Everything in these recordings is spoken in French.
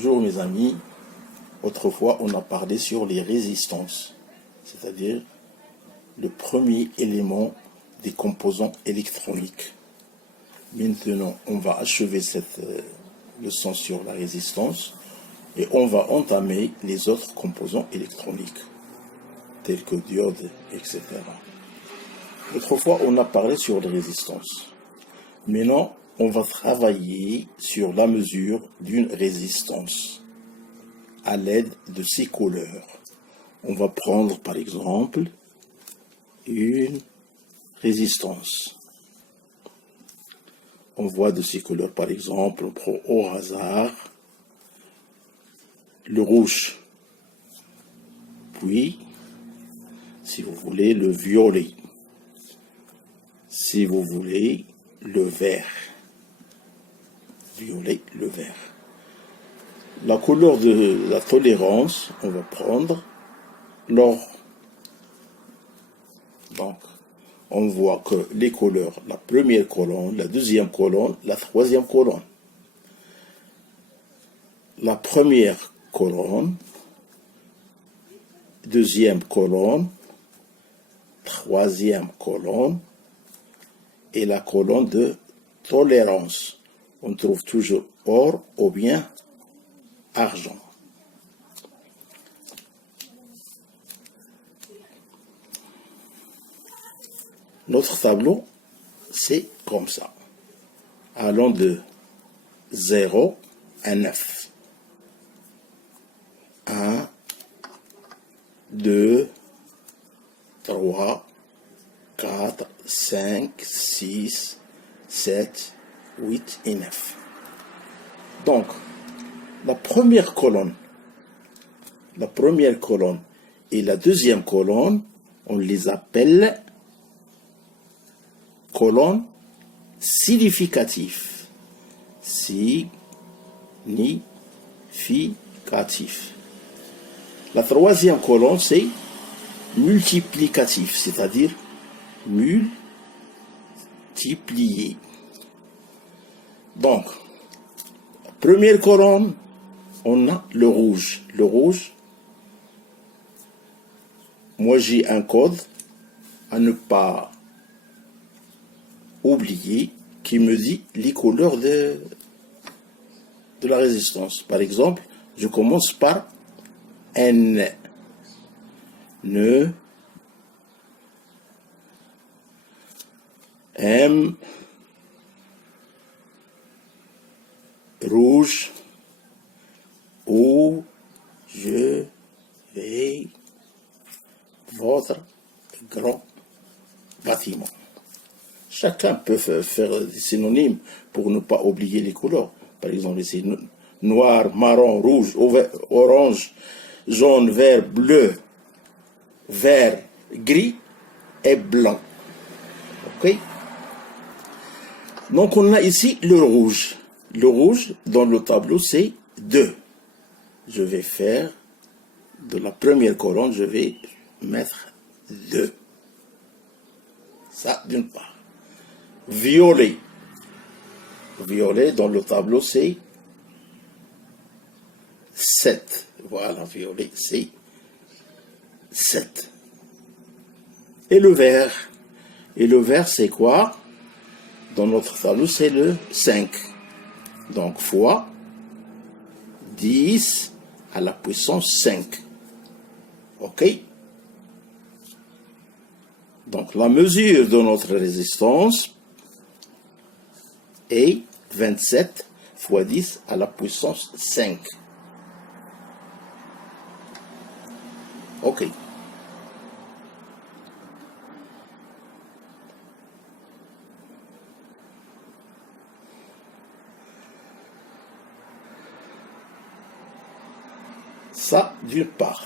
Bonjour mes amis, autrefois on a parlé sur les résistances, c'est-à-dire le premier élément des composants électroniques. Maintenant on va achever cette leçon sur la résistance et on va entamer les autres composants électroniques, tels que diodes, etc. Autrefois on a parlé sur les résistances. Maintenant on va travailler sur la mesure d'une résistance à l'aide de ces couleurs. On va prendre par exemple une résistance. On voit de ces couleurs par exemple, on prend au hasard le rouge, puis si vous voulez le violet, si vous voulez le vert. Violet, le vert. La couleur de la tolérance, on va prendre l'or. Donc, on voit que les couleurs, la première colonne, la deuxième colonne, la troisième colonne. La première colonne, deuxième colonne, troisième colonne et la colonne de tolérance. On trouve toujours or ou bien argent. Notre tableau, c'est comme ça. Allant de 0 à 9. 1, 2, 3, 4, 5, 6, 7, 8 et 9. Donc, la première colonne et la deuxième colonne, on les appelle colonnes significatives. Significatif. La troisième colonne, c'est multiplicatif, c'est-à-dire multiplier. Donc, première colonne, on a le rouge. Le rouge, moi j'ai un code à ne pas oublier qui me dit les couleurs de la résistance. Par exemple, je commence par N. M, rouge, où je vais votre grand bâtiment. Chacun peut faire des synonymes pour ne pas oublier les couleurs. Par exemple, ici, noir, marron, rouge, orange, jaune, vert, bleu, vert, gris et blanc. Ok? Donc, on a ici le rouge. Le rouge, dans le tableau, c'est 2. Je vais faire, de la première colonne, je vais mettre 2. Ça, d'une part. Violet. Violet, dans le tableau, c'est 7. Voilà, violet, c'est 7. Et le vert. Et le vert, c'est quoi? Dans notre tableau, c'est le 5. Donc, fois 10 à la puissance 5. OK? Donc, la mesure de notre résistance est 27 fois 10 à la puissance 5. OK. Ça, d'une part.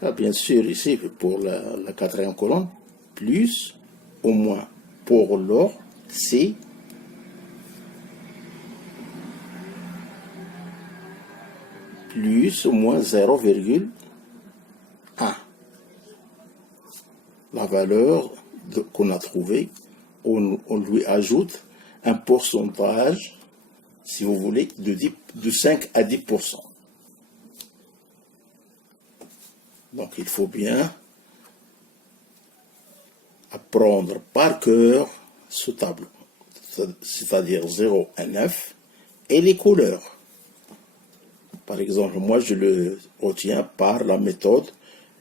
Là, bien sûr, ici, pour la quatrième colonne, plus ou moins. Pour l'or, c'est plus ou moins 0,1. La valeur qu'on a trouvée, on lui ajoute un pourcentage, si vous voulez, de 5 à 10%. Donc il faut bien apprendre par cœur ce tableau, c'est-à-dire 0 à 9, et les couleurs. Par exemple, moi je le retiens par la méthode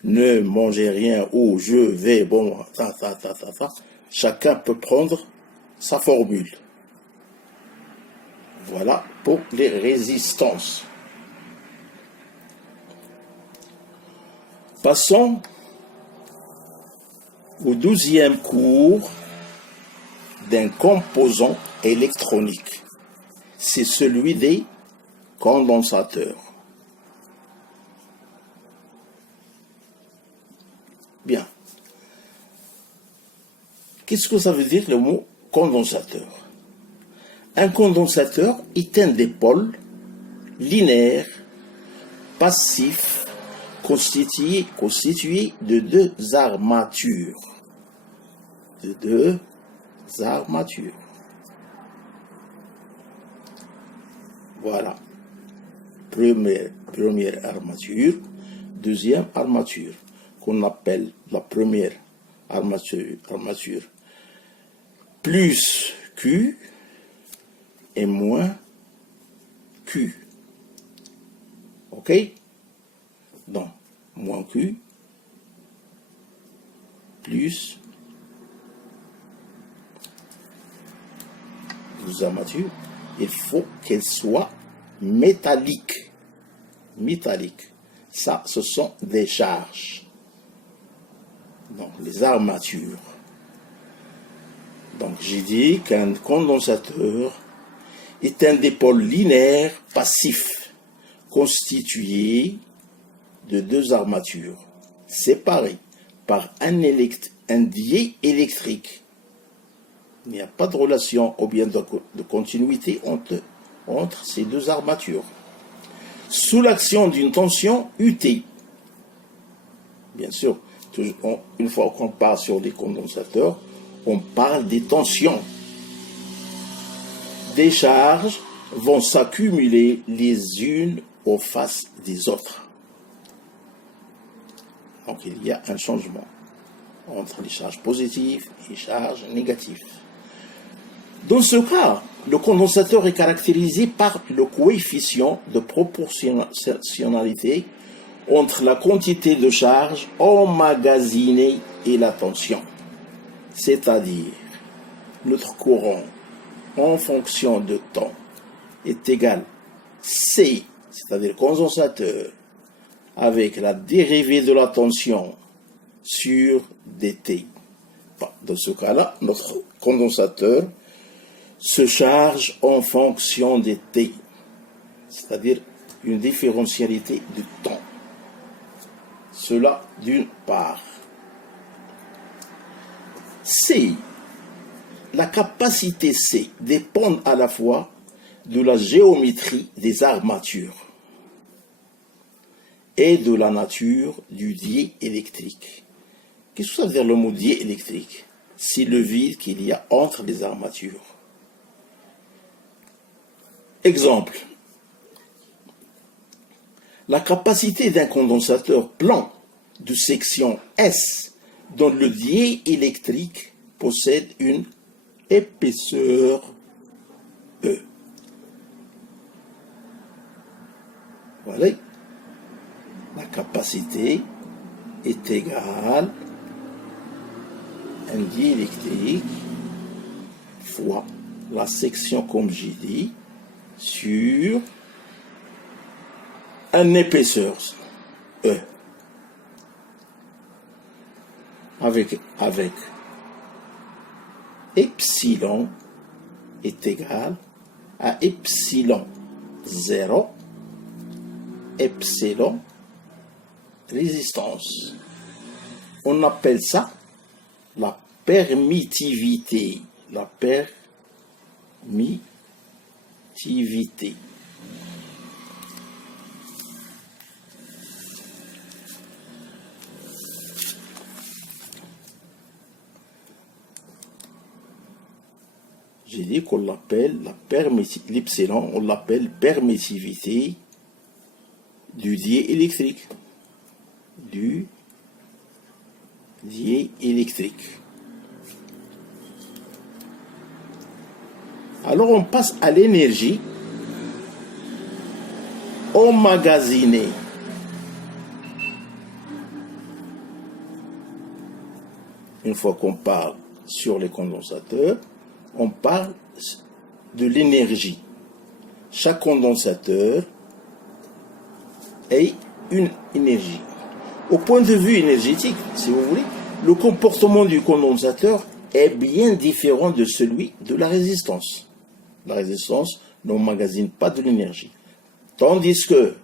ne mangez rien ou je vais, bon, Chacun peut prendre sa formule. Voilà pour les résistances. Passons au 12e cours d'un composant électronique. C'est celui des condensateurs. Bien. Qu'est-ce que ça veut dire le mot condensateur? Un condensateur est un dipôle linéaire passif constitué de deux armatures. Voilà. Première armature, deuxième armature, qu'on appelle la première armature plus Q et moins Q. Ok? Donc, moins Q plus deux armatures, il faut qu'elle soit métallique. Ça, ce sont des charges. Donc, les armatures. Donc, j'ai dit qu'un condensateur est un dipôle linéaire passif constitué de deux armatures séparées par un diélectrique. Il n'y a pas de relation ou bien de continuité entre ces deux armatures. Sous l'action d'une tension UT. Bien sûr, une fois qu'on parle sur des condensateurs, on parle des tensions. Des charges vont s'accumuler les unes aux faces des autres. Donc il y a un changement entre les charges positives et les charges négatives. Dans ce cas, le condensateur est caractérisé par le coefficient de proportionnalité entre la quantité de charge emmagasinée et la tension. C'est-à-dire, notre courant en fonction de temps est égal C, c'est-à-dire condensateur, avec la dérivée de la tension sur dt. Dans ce cas-là, notre condensateur se charge en fonction des t, c'est-à-dire une différentialité du temps. Cela d'une part. C, la capacité C dépend à la fois de la géométrie des armatures et de la nature du diélectrique. Qu'est-ce que ça veut dire le mot diélectrique? C'est le vide qu'il y a entre les armatures. Exemple. La capacité d'un condensateur plan de section S dont le diélectrique possède une épaisseur E. Voilà. La capacité est égale à un diélectrique fois la section, comme j'ai dit, sur une épaisseur E. Avec epsilon est égal à epsilon 0, epsilon résistance. On appelle ça la permittivité. La permittivité. J'ai dit qu'on l'appelle l'epsilon, on l'appelle permissivité du diélectrique. Du diélectrique. Alors on passe à l'énergie emmagasinée. Une fois qu'on parle sur les condensateurs, on parle de l'énergie. Chaque condensateur est une énergie. Au point de vue énergétique, si vous voulez, le comportement du condensateur est bien différent de celui de la résistance. La résistance n'emmagasine pas de l'énergie. Tandis que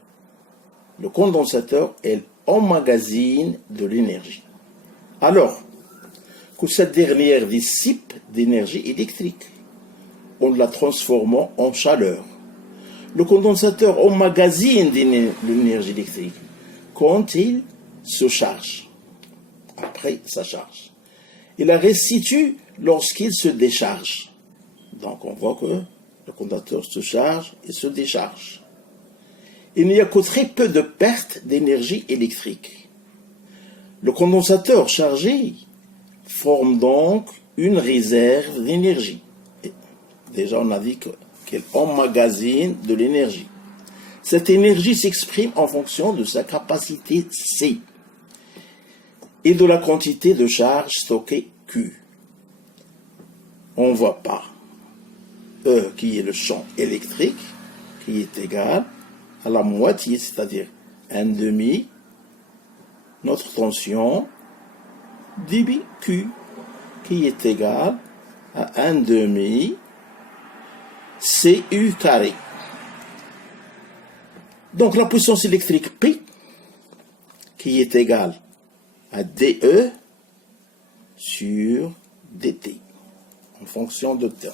le condensateur, elle emmagasine de l'énergie. Alors que cette dernière dissipe d'énergie électrique en la transformant en chaleur. Le condensateur emmagasine de l'énergie électrique quand il se charge, après sa charge. Il la restitue lorsqu'il se décharge. Donc on voit que le condensateur se charge et se décharge. Il n'y a que très peu de pertes d'énergie électrique. Le condensateur chargé forme donc une réserve d'énergie. Déjà on a dit qu'elle emmagasine de l'énergie. Cette énergie s'exprime en fonction de sa capacité C et de la quantité de charge stockée Q. On voit par E qui est le champ électrique qui est égal à la moitié, c'est-à-dire 1/2 notre tension débit Q qui est égal à 1/2 CU carré. Donc la puissance électrique P qui est égale à dE sur dt en fonction de temps.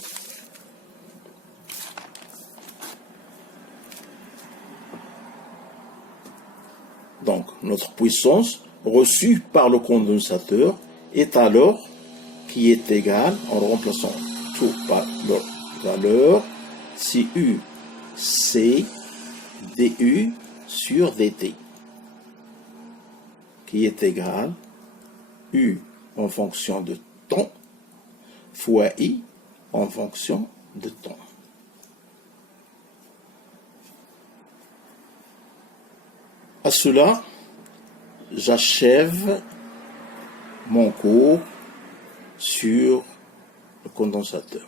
Donc notre puissance reçue par le condensateur est alors qui est égale, en remplaçant tout par leur valeur, CU C du sur dt qui est égal U en fonction de temps fois I en fonction de temps. À cela, j'achève mon cours sur le condensateur.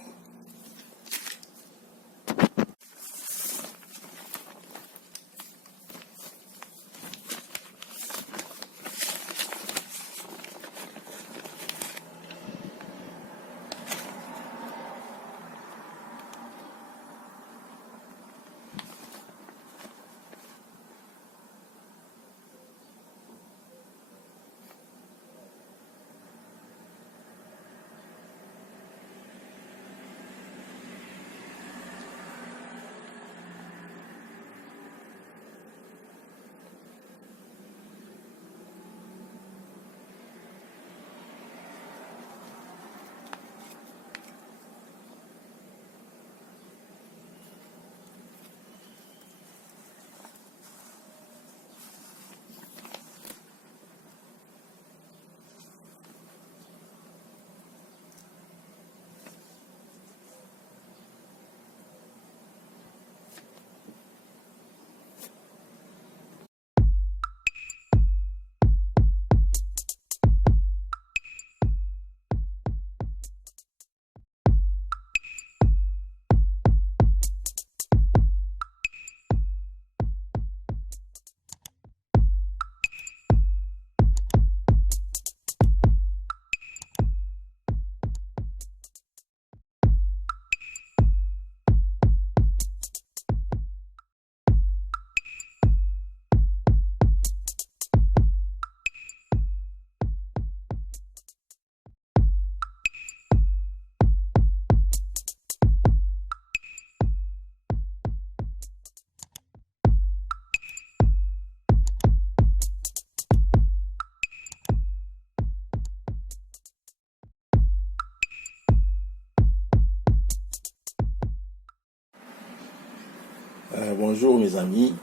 Bonjour mes amis,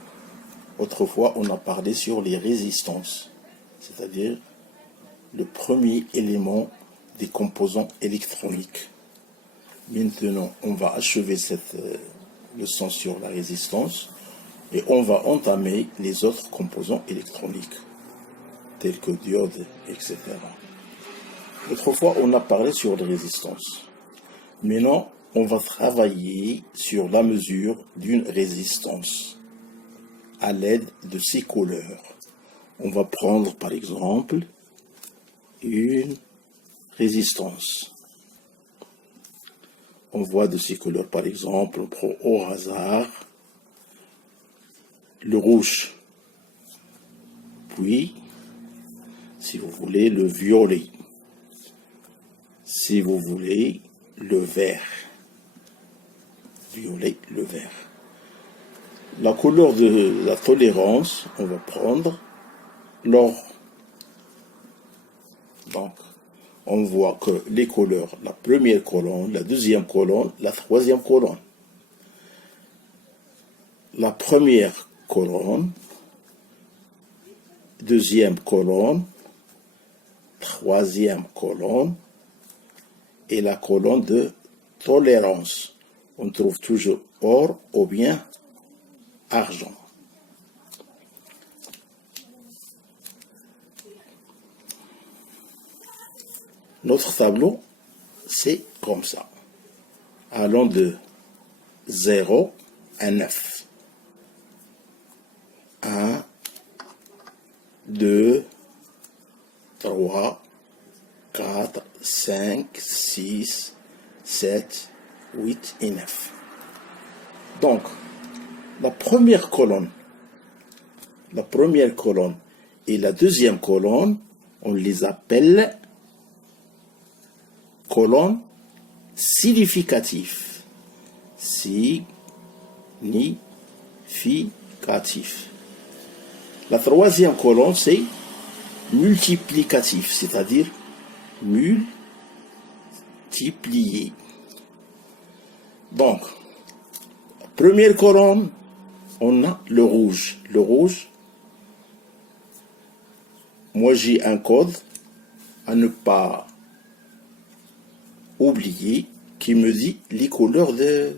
autrefois on a parlé sur les résistances, c'est-à-dire le premier élément des composants électroniques. Maintenant on va achever cette leçon sur la résistance et on va entamer les autres composants électroniques, tels que diodes, etc. Autrefois on a parlé sur les résistances. Maintenant on va travailler sur la mesure d'une résistance à l'aide de ses couleurs. On va prendre par exemple une résistance. On voit de ces couleurs par exemple, on prend au hasard le rouge, puis si vous voulez le violet, si vous voulez le vert. Violet, le vert. La couleur de la tolérance, on va prendre l'or. Donc, on voit que les couleurs, la première colonne, la deuxième colonne, la troisième colonne. La première colonne, deuxième colonne, troisième colonne et la colonne de tolérance. On trouve toujours or ou bien argent. Notre tableau, c'est comme ça. Allons de 0 à 9. 1, 2, 3, 4, 5, 6, 7, 8 et 9. Donc, la première colonne et la deuxième colonne, on les appelle colonnes significatives. Significatif. La troisième colonne, c'est multiplicatif, c'est-à-dire multiplier. Donc, première colonne, on a le rouge. Le rouge, moi j'ai un code à ne pas oublier qui me dit les couleurs de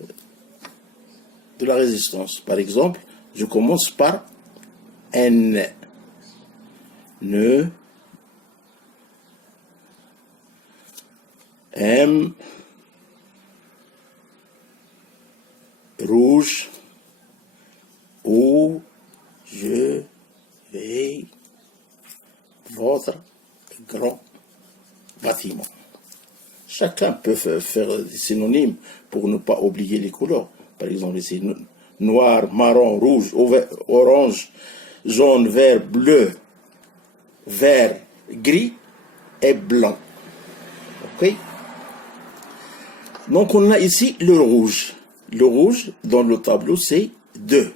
la résistance. Par exemple, je commence par N. M, rouge, où je vais votre grand bâtiment. Chacun peut faire des synonymes pour ne pas oublier les couleurs. Par exemple, ici, noir, marron, rouge, orange, jaune, vert, bleu, vert, gris et blanc. Ok? Donc, on a ici le rouge. Le rouge, dans le tableau, c'est 2.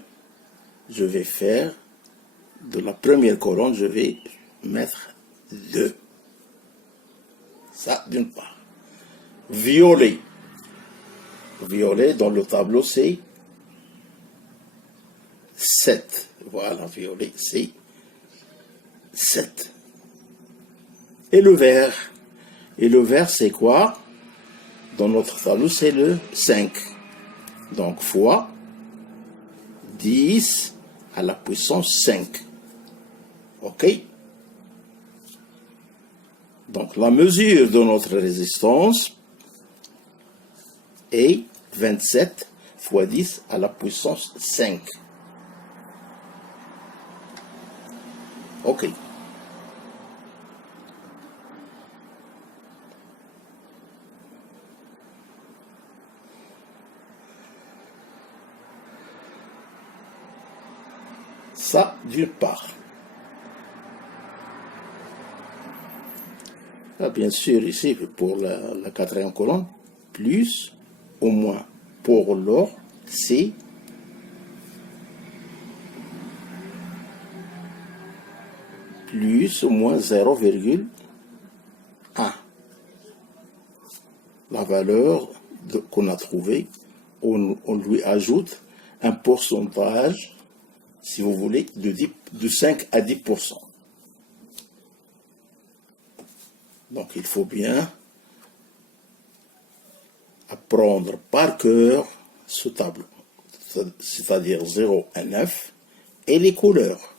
Je vais faire, de la première colonne, je vais mettre 2. Ça, d'une part. Violet. Violet, dans le tableau, c'est 7. Voilà, violet, c'est 7. Et le vert. Et le vert, c'est quoi? Dans notre tableau, c'est le 5. Donc, fois 10 à la puissance 5. OK? Donc, la mesure de notre résistance est 27 fois 10 à la puissance 5. OK. Ça, d'une part. Là, bien sûr, ici, pour la quatrième colonne, plus ou moins. Pour l'or, c'est plus ou moins 0,1. La valeur qu'on a trouvée, on lui ajoute un pourcentage, si vous voulez, de 5 à 10%. Donc il faut bien apprendre par cœur ce tableau, c'est-à-dire 0 à 9, et les couleurs.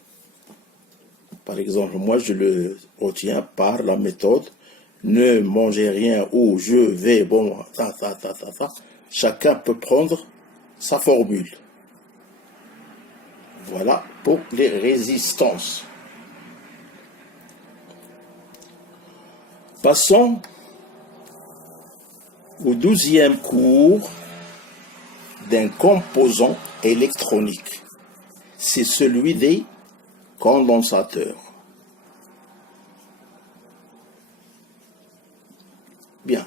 Par exemple, moi je le retiens par la méthode ne mangez rien ou je vais, bon, Chacun peut prendre sa formule. Voilà pour les résistances. Passons au 12e cours d'un composant électronique. C'est celui des condensateurs. Bien.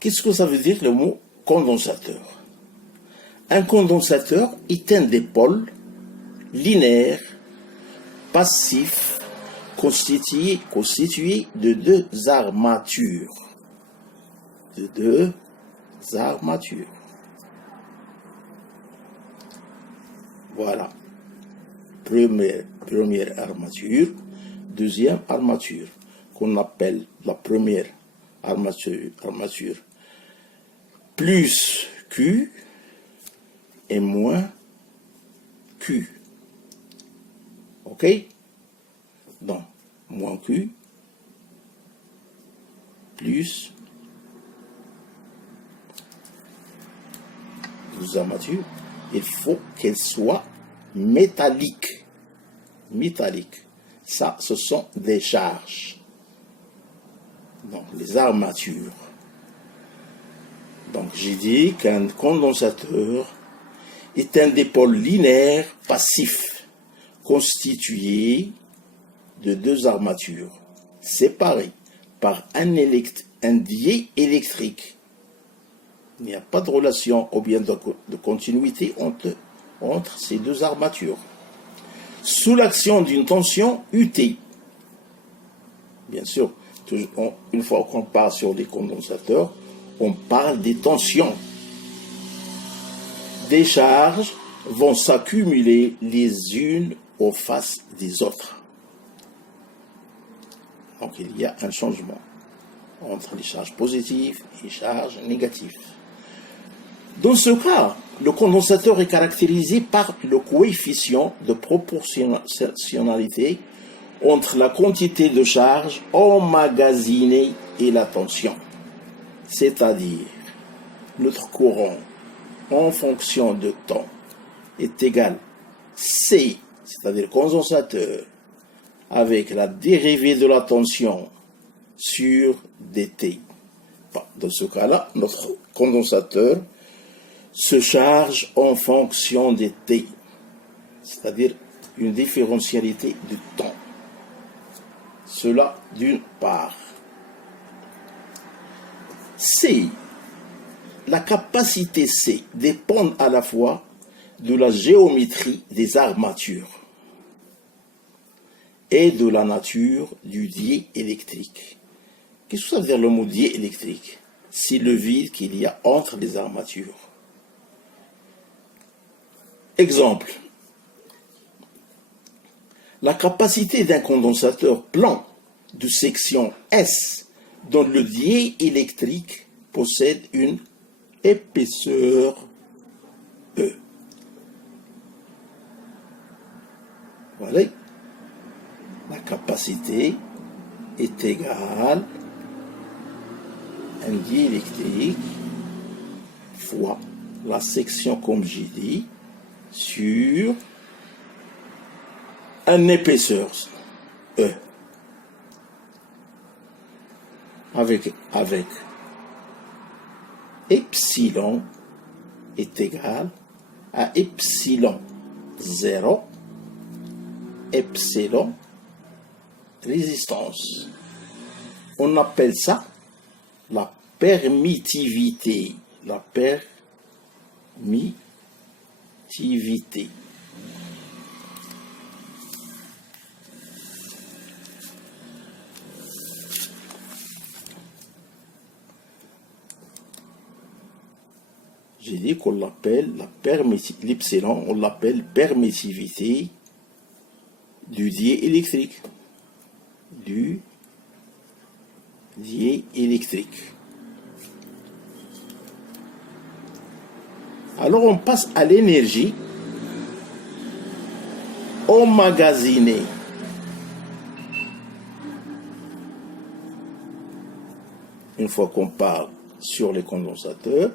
Qu'est-ce que ça veut dire le mot condensateur? Un condensateur est un dipôle linéaire passif constitué de deux armatures. Voilà. Première armature, deuxième armature, qu'on appelle la première armature plus Q et moins Q. Ok? Donc, moins Q plus deux armatures, il faut qu'elles soient métalliques. Ça, ce sont des charges. Donc, les armatures. Donc, j'ai dit qu'un condensateur est un dipôle linéaire passif constitué de deux armatures séparées par un dié électrique. Il n'y a pas de relation ou bien de continuité entre ces deux armatures. Sous l'action d'une tension UT. Bien sûr, une fois qu'on parle sur des condensateurs, on parle des tensions. Des charges vont s'accumuler les unes aux faces des autres. Donc il y a un changement entre les charges positives et les charges négatives. Dans ce cas, le condensateur est caractérisé par le coefficient de proportionnalité entre la quantité de charge emmagasinée et la tension. C'est-à-dire, notre courant en fonction de temps est égal C, c'est-à-dire condensateur, avec la dérivée de la tension sur dt. Dans ce cas-là, notre condensateur se charge en fonction des t, c'est-à-dire une différentialité du temps. Cela d'une part. C, la capacité C dépend à la fois de la géométrie des armatures et de la nature du dié électrique. Qu'est-ce que ça veut dire le mot dié électrique? C'est le vide qu'il y a entre les armatures. Exemple. La capacité d'un condensateur plan de section S dont le dié électrique possède une épaisseur E. Voilà. La capacité est égale à un dié électrique fois la section, comme j'ai dit, sur une épaisseur E. Avec epsilon est égal à epsilon 0, epsilon résistance. On appelle ça la permittivité. La permittivité. J'ai dit qu'on l'appelle l'epsilon, on l'appelle permissivité du diélectrique. Du diélectrique. Alors on passe à l'énergie emmagasinée. Une fois qu'on parle sur les condensateurs,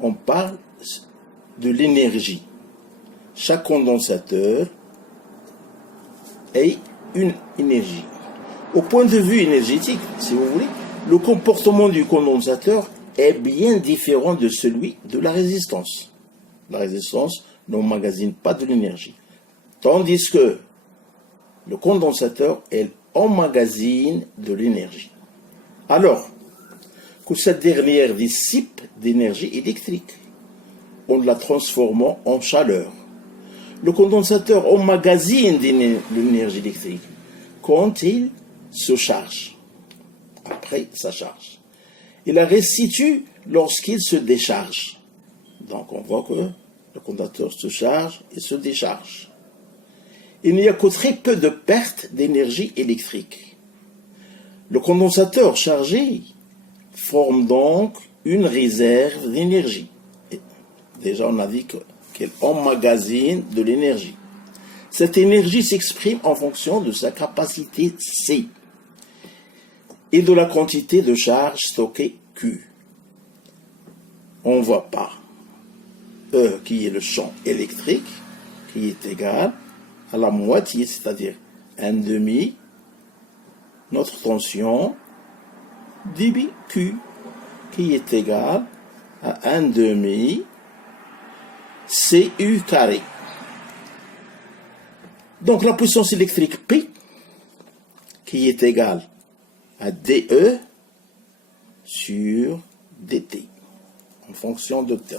on parle de l'énergie. Chaque condensateur est une énergie. Au point de vue énergétique, si vous voulez, le comportement du condensateur est bien différent de celui de la résistance. La résistance n'emmagasine pas de l'énergie. Tandis que le condensateur, elle emmagasine de l'énergie. Alors, que cette dernière dissipe d'énergie électrique en la transformant en chaleur. Le condensateur emmagasine de l'énergie électrique quand il se charge, après sa charge. Il la restitue lorsqu'il se décharge. Donc on voit que le condensateur se charge et se décharge. Il n'y a que très peu de pertes d'énergie électrique. Le condensateur chargé forme donc une réserve d'énergie. Déjà, on a dit qu'elle emmagasine de l'énergie. Cette énergie s'exprime en fonction de sa capacité C et de la quantité de charge stockée Q. On voit par E, qui est le champ électrique, qui est égal à la moitié, c'est-à-dire 1/2, notre tension, dB Q, qui est égal à 1/2 CU carré. Donc la puissance électrique P, qui est égale à dE sur dt, en fonction de temps.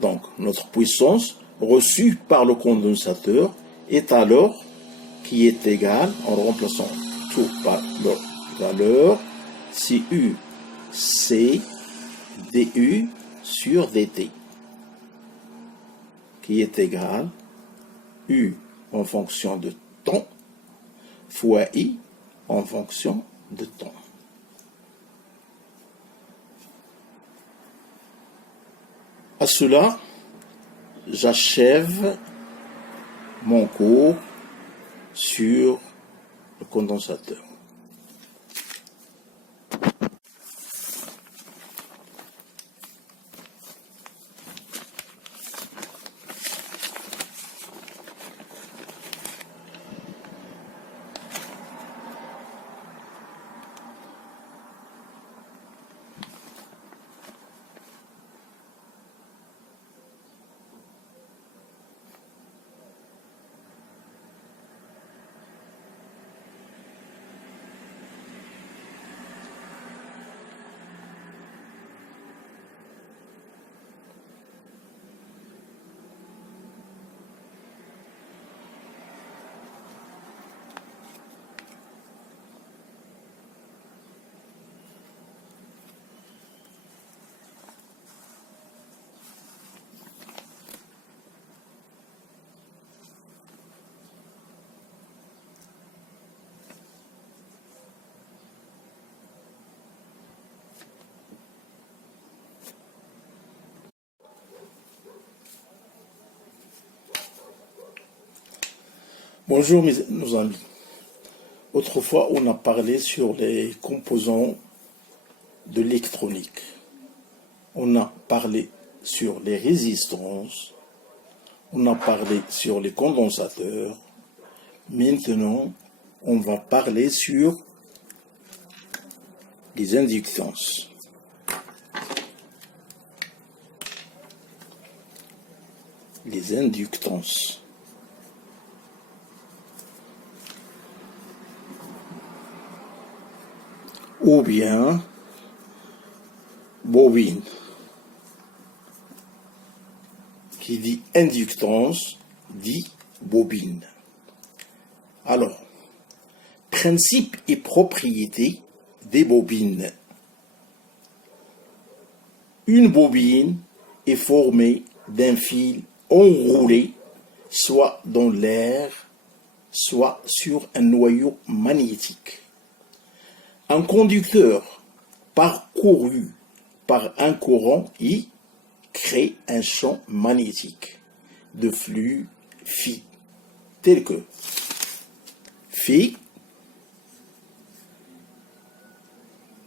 Donc notre puissance reçue par le condensateur est alors qui est égale, en remplaçant tout par leur valeur, CU C du sur dt, qui est égal U en fonction de temps fois I en fonction de temps. À cela, j'achève mon cours sur le condensateur. Bonjour nos amis. Autrefois, on a parlé sur les composants de l'électronique. On a parlé sur les résistances. On a parlé sur les condensateurs. Maintenant, on va parler sur les inductances. Les inductances. Ou bien bobine. Qui dit inductance dit bobine. Alors, Principes et propriétés des bobines. Une bobine est formée d'un fil enroulé, soit dans l'air, soit sur un noyau magnétique. Un conducteur parcouru par un courant I crée un champ magnétique de flux phi, tel que phi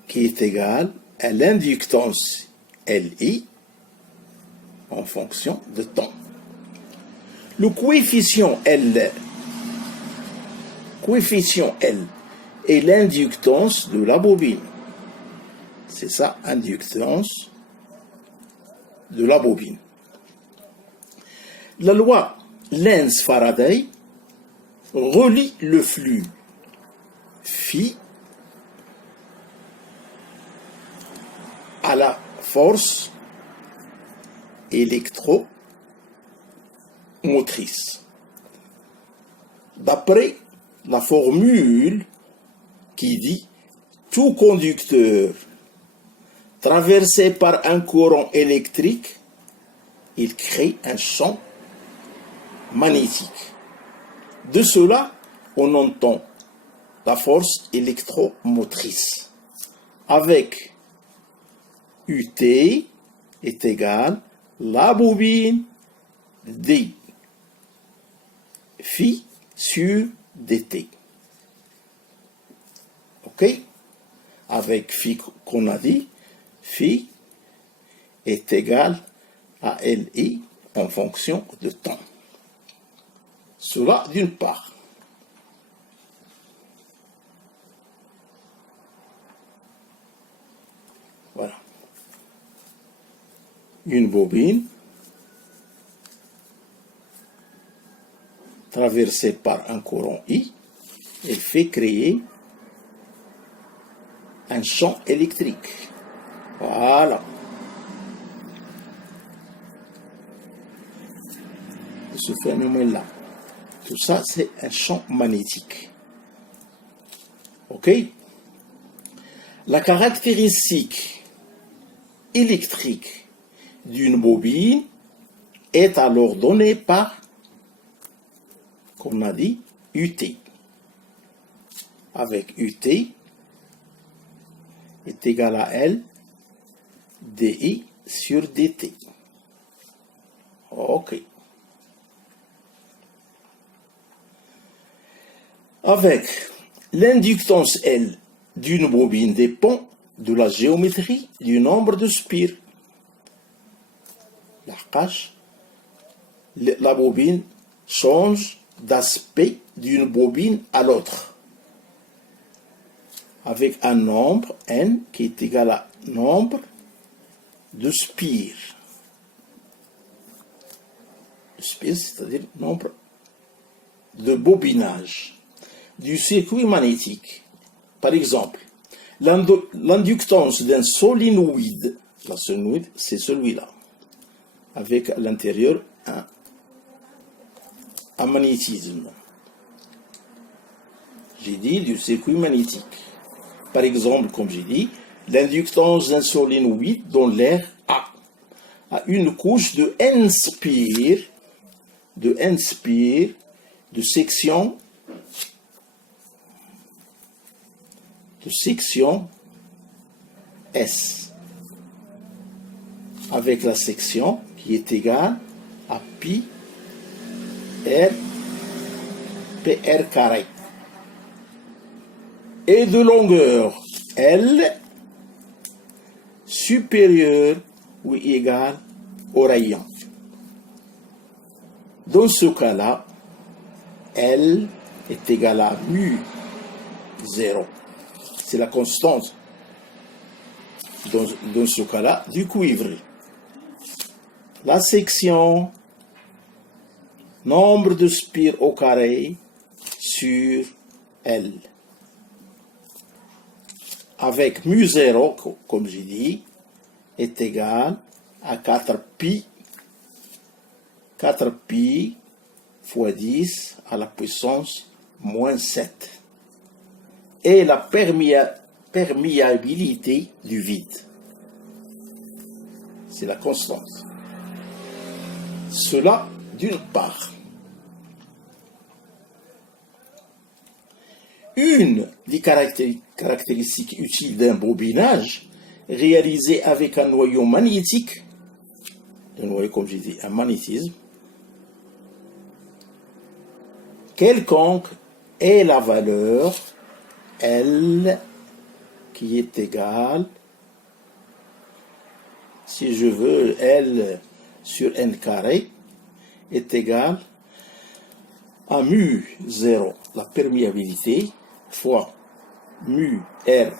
qui est égal à l'inductance Li en fonction de temps. Le coefficient L est l'inductance de la bobine. C'est ça, inductance de la bobine. La loi Lenz-Faraday relie le flux phi à la force électromotrice. D'après la formule qui dit tout conducteur traversé par un courant électrique, il crée un champ magnétique. De cela, on entend la force électromotrice. Avec UT est égal la bobine D phi sur dt. Ok? Avec phi qu'on a dit, phi est égal à Li en fonction de temps. Cela d'une part. Voilà. Une bobine traversée par un courant I, elle fait créer un champ électrique. Voilà. Ce phénomène-là. Tout ça, c'est un champ magnétique. OK? La caractéristique électrique d'une bobine est alors donnée par, comme on a dit, UT. Avec UT est égal à L dI sur dt. OK. Avec l'inductance L d'une bobine dépend de la géométrie du nombre de spires. La bobine change d'aspect d'une bobine à l'autre avec un nombre n qui est égal à nombre de spires. Spires, c'est-à-dire nombre de bobinage du circuit magnétique. Par exemple, l'inductance d'un solénoïde, la solénoïde, c'est celui-là, avec à l'intérieur un magnétisme. J'ai dit du circuit magnétique. Par exemple, comme j'ai dit, l'inductance d'un solénoïde dans l'air a une couche de n spires, de section S, avec la section qui est égale à pi r pr carré, et de longueur L supérieure ou égale au rayon. Dans ce cas-là, L est égal à mu 0. C'est la constante, dans ce cas-là, du cuivre. La section, nombre de spires au carré sur L. Avec mu 0, comme j'ai dit, est égal à 4pi fois 10 à la puissance moins 7. est la perméabilité du vide. C'est la constante. Cela d'une part. Une des caractéristiques utiles d'un bobinage réalisé avec un noyau magnétique, un noyau, comme j'ai dit, un magnétisme, quelconque est la valeur L qui est égale, si je veux, L sur N carré est égale à mu 0, la perméabilité, fois mu R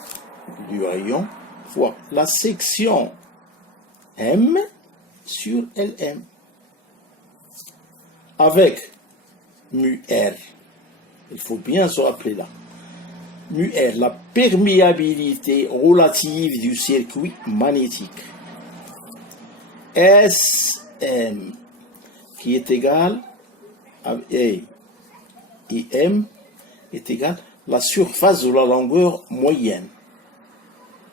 du rayon, fois la section M sur Lm. Avec mu R, il faut bien se rappeler là, mu R, la perméabilité relative du circuit magnétique. Sm, qui est égal à M est égal à la surface de la longueur moyenne.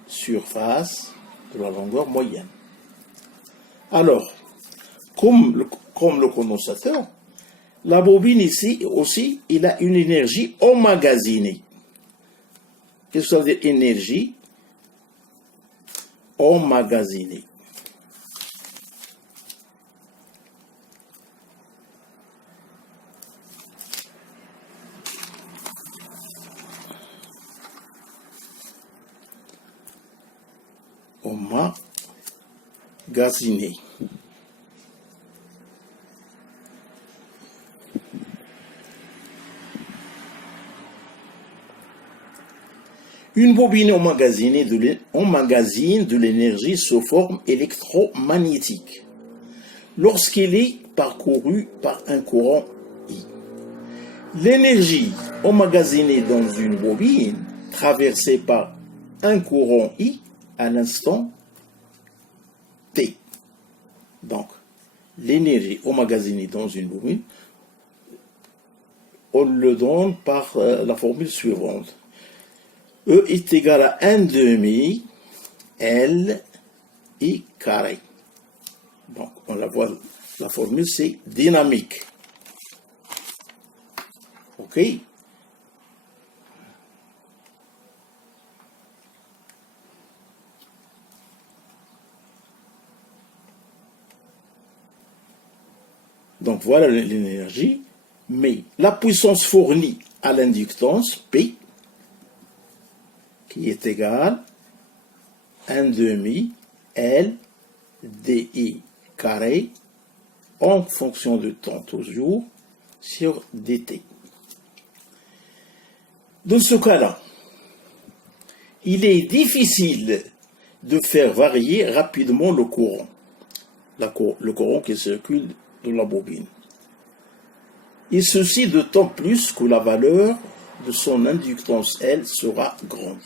Surface de la longueur moyenne. Alors, comme le condensateur, la bobine ici aussi, il a une énergie emmagasinée. Qu'est-ce que ça veut dire énergie emmagasinée? Emmagasiné. Une bobine emmagasine de l'énergie sous forme électromagnétique lorsqu'elle est parcourue par un courant I. L'énergie emmagasinée dans une bobine traversée par un courant I à l'instant T. Donc, l'énergie emmagasinée dans une bobine, on le donne par la formule suivante. E est égal à 1 demi L I carré. Donc, on la voit, la formule c'est dynamique. OK? Donc voilà l'énergie, mais la puissance fournie à l'inductance P, qui est égale à 1 demi L dI carré en fonction de temps toujours sur dt. Dans ce cas-là, il est difficile de faire varier rapidement le courant, le courant qui circule dans la bobine. Et ceci d'autant plus que la valeur de son inductance L sera grande.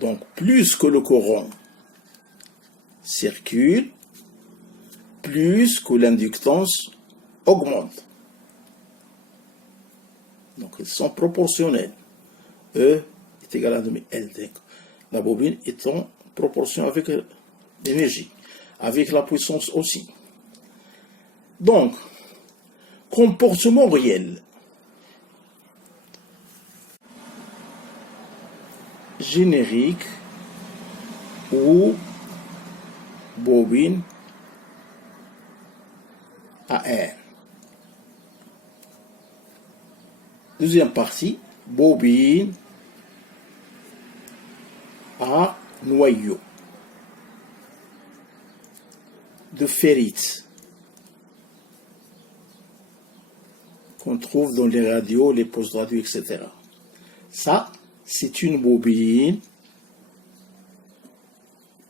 Donc, plus que le courant circule, plus que l'inductance augmente. Donc, ils sont proportionnels. E est égal à demi L. La bobine est en proportion avec l'énergie, avec la puissance aussi. Donc, comportement réel. Générique ou bobine à air. Deuxième partie, bobine à noyau de ferrite qu'on trouve dans les radios, les postes radio, etc. Ça, c'est une bobine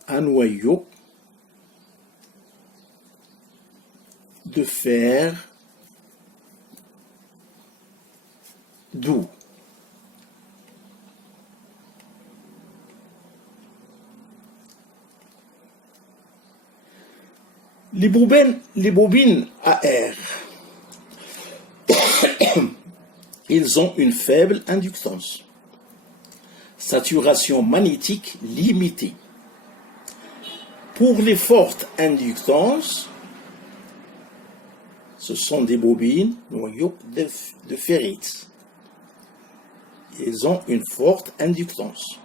à noyau de fer doux. Les bobines à air, ils ont une faible inductance. saturation magnétique limitée. Pour les fortes inductances, ce sont des bobines noyaux de ferrite. Ils ont une forte inductance.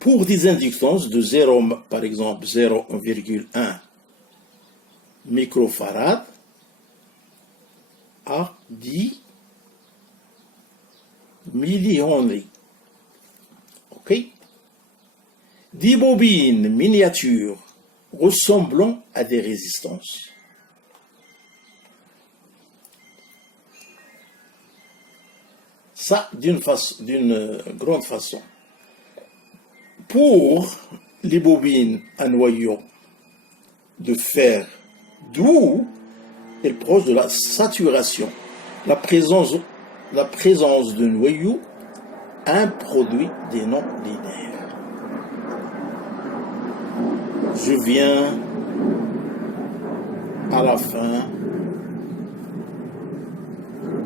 Pour des inductances de 0, par exemple 0,1 microfarad à 10 millihenry. OK? Des bobines miniatures ressemblant à des résistances. Ça, d'une grande façon. Pour les bobines à noyau de fer doux, elle proche de la saturation. La présence de noyaux un produit des non linéaires. Je viens à la fin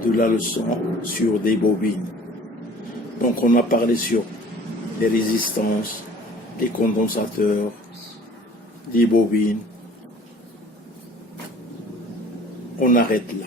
de la leçon sur des bobines. Donc on a parlé sur les résistances, les condensateurs, les bobines. On arrête là.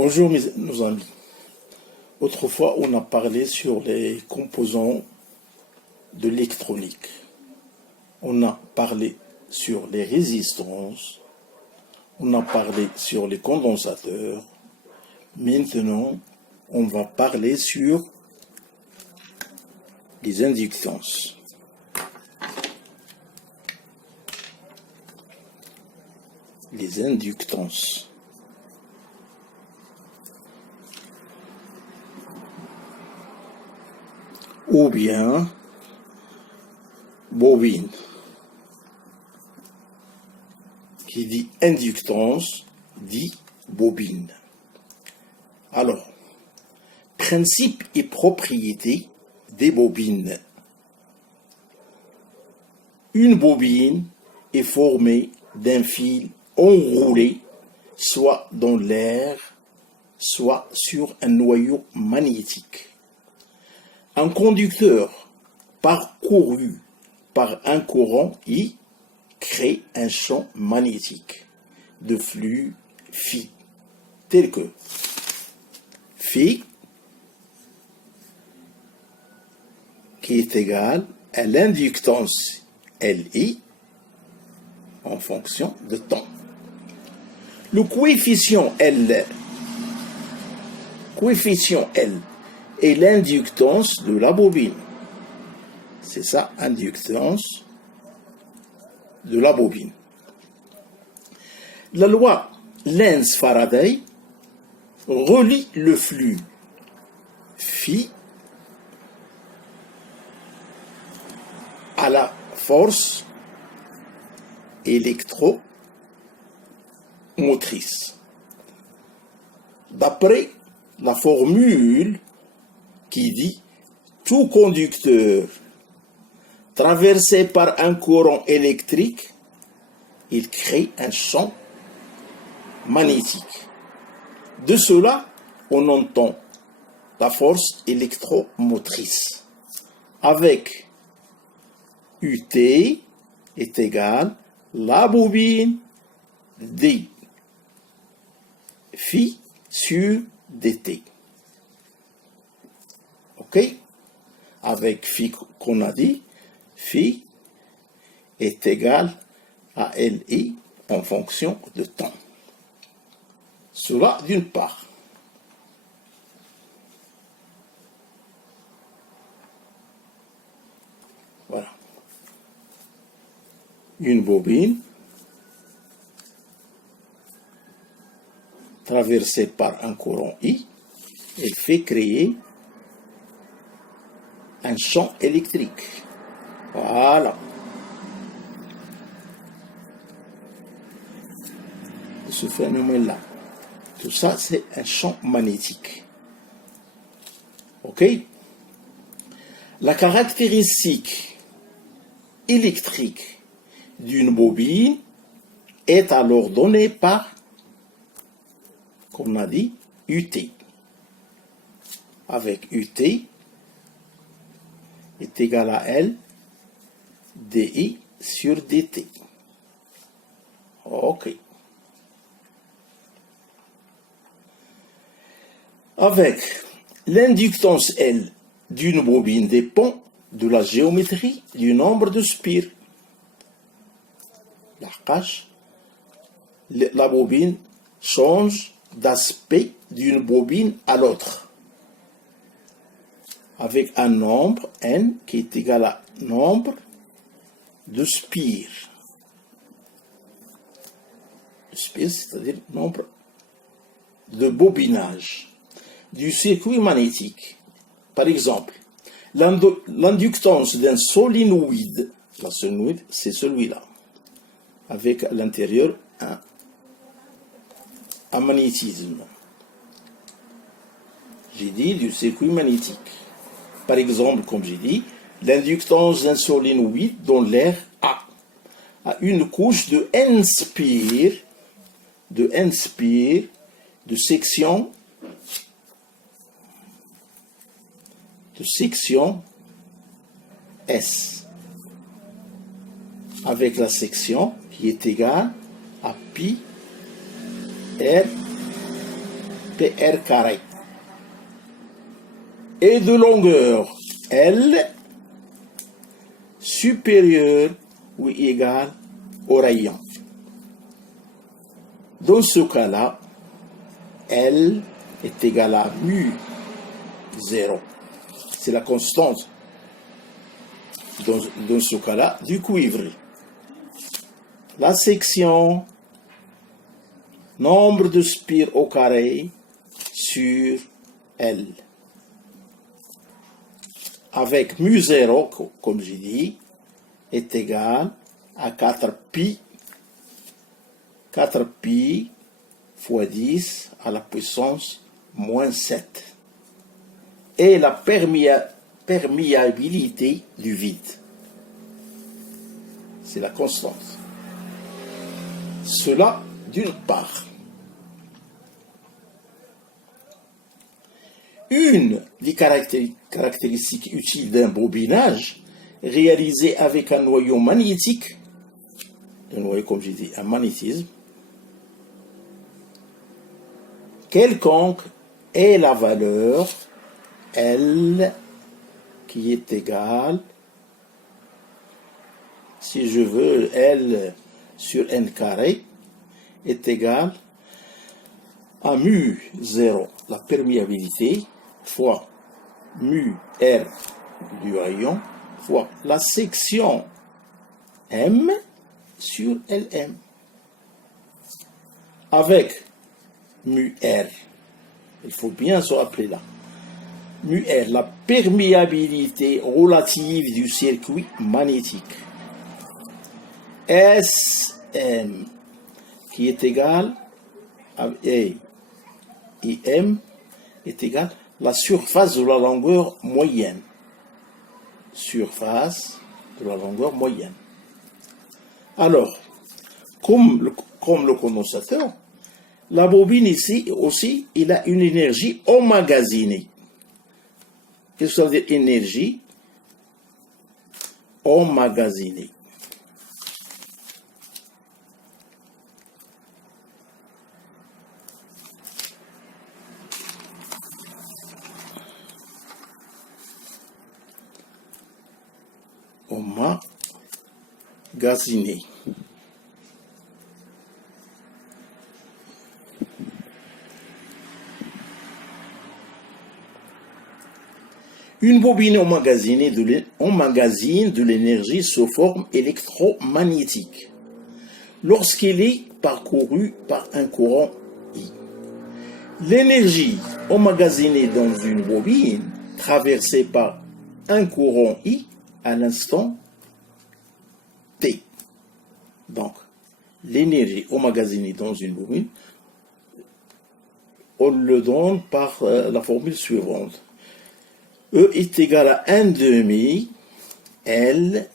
Bonjour nos amis. Autrefois, on a parlé sur les composants de l'électronique. On a parlé sur les résistances. On a parlé sur les condensateurs. Maintenant, on va parler sur les inductances. Les inductances. Ou bien bobine. Qui dit inductance dit bobine. Alors, principe et propriétés des bobines. Une bobine est formée d'un fil enroulé soit dans l'air, soit sur un noyau magnétique. Un conducteur parcouru par un courant I crée un champ magnétique de flux phi, tel que phi qui est égal à l'inductance Li en fonction de temps. Le coefficient L est l'inductance de la bobine. C'est ça, inductance de la bobine. La loi Lenz-Faraday relie le flux phi à la force électromotrice. D'après la formule qui dit tout conducteur traversé par un courant électrique, il crée un champ magnétique. De cela, on entend la force électromotrice. Avec UT est égal la bobine D phi sur dt. Ok? Avec phi qu'on a dit, phi est égal à Li en fonction de temps. Cela d'une part. Voilà. Une bobine traversée par un courant I, elle fait créer un champ électrique. Voilà. Ce phénomène-là. Tout ça, c'est un champ magnétique. OK? La caractéristique électrique d'une bobine est alors donnée par, comme on a dit, UT. Avec UT est égal à L dI sur dt. OK. Avec l'inductance L d'une bobine dépend de la géométrie du nombre de spires. La bobine change d'aspect d'une bobine à l'autre avec un nombre n qui est égal à nombre de spires. Spires, c'est-à-dire nombre de bobinage du circuit magnétique. Par exemple, l'inductance d'un solénoïde, la solénoïde, c'est celui-là, avec à l'intérieur un magnétisme. J'ai dit du circuit magnétique. Par exemple, comme j'ai dit, l'inductance d'un solénoïde dans l'air A une couche de n spires, de section S, avec la section qui est égale à pi r pr carré, et de longueur L supérieure ou égale au rayon. Dans ce cas-là, L est égal à mu 0. C'est la constante, dans ce cas-là, du cuivre. La section, nombre de spires au carré sur L. Avec mu 0, comme j'ai dit, est égal à 4pi fois 10 à la puissance moins 7. Et la perméabilité du vide. C'est la constante. Cela d'une part. Une des caractéristiques utiles d'un bobinage réalisé avec un noyau magnétique, un noyau, comme j'ai dit, un magnétisme, quelconque est la valeur L qui est égale, si je veux, L sur n carré est égal à mu 0, la perméabilité, fois mu R du rayon, fois la section M sur Lm. Avec mu R, il faut bien se rappeler là, mu R, la perméabilité relative du circuit magnétique. Sm, qui est égal à Im, est égal à la surface de la longueur moyenne. Surface de la longueur moyenne. Alors, comme le condensateur, La bobine ici aussi, il a une énergie emmagasinée. Qu'est-ce que ça veut dire énergie emmagasinée? Emmagasinée. Une bobine emmagasine de l'énergie sous forme électromagnétique lorsqu'elle est parcourue par un courant I. L'énergie emmagasinée dans une bobine traversée par un courant I à l'instant T. Donc, l'énergie emmagasinée dans une bobine, on le donne par la formule suivante. E est égal à 1 demi L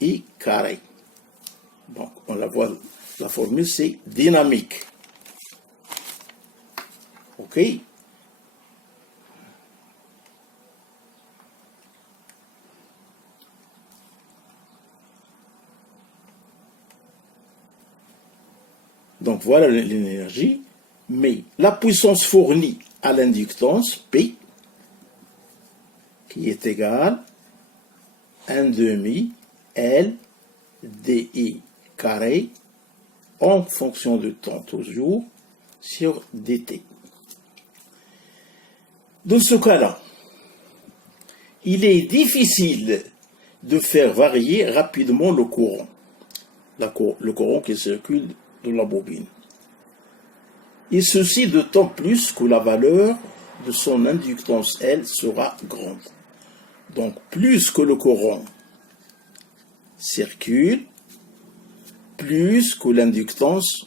I carré. Donc, on la voit, la formule c'est dynamique. OK? Donc, voilà l'énergie. Mais la puissance fournie à l'inductance, P, qui est égal à 1 demi L dI carré en fonction de temps toujours sur dt. Dans ce cas-là, il est difficile de faire varier rapidement le courant, le courant qui circule dans la bobine. Et ceci d'autant plus que la valeur de son inductance L sera grande. Donc, plus que le courant circule, plus que l'inductance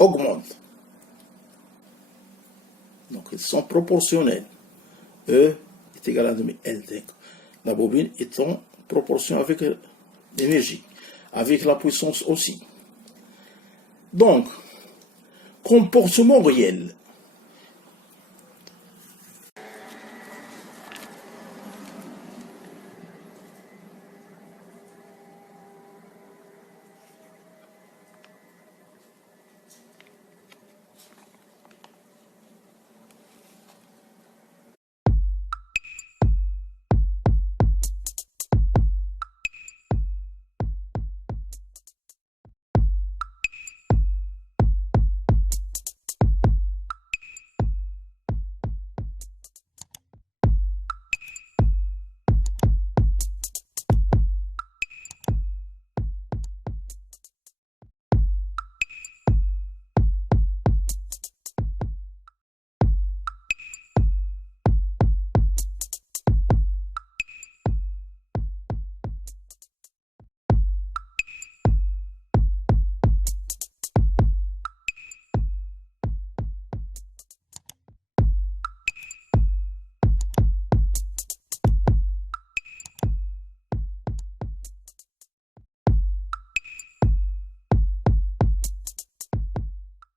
augmente. Donc, ils sont proportionnels. E est égal à demi L. La bobine est en proportion avec l'énergie, avec la puissance aussi. Donc, comportement réel.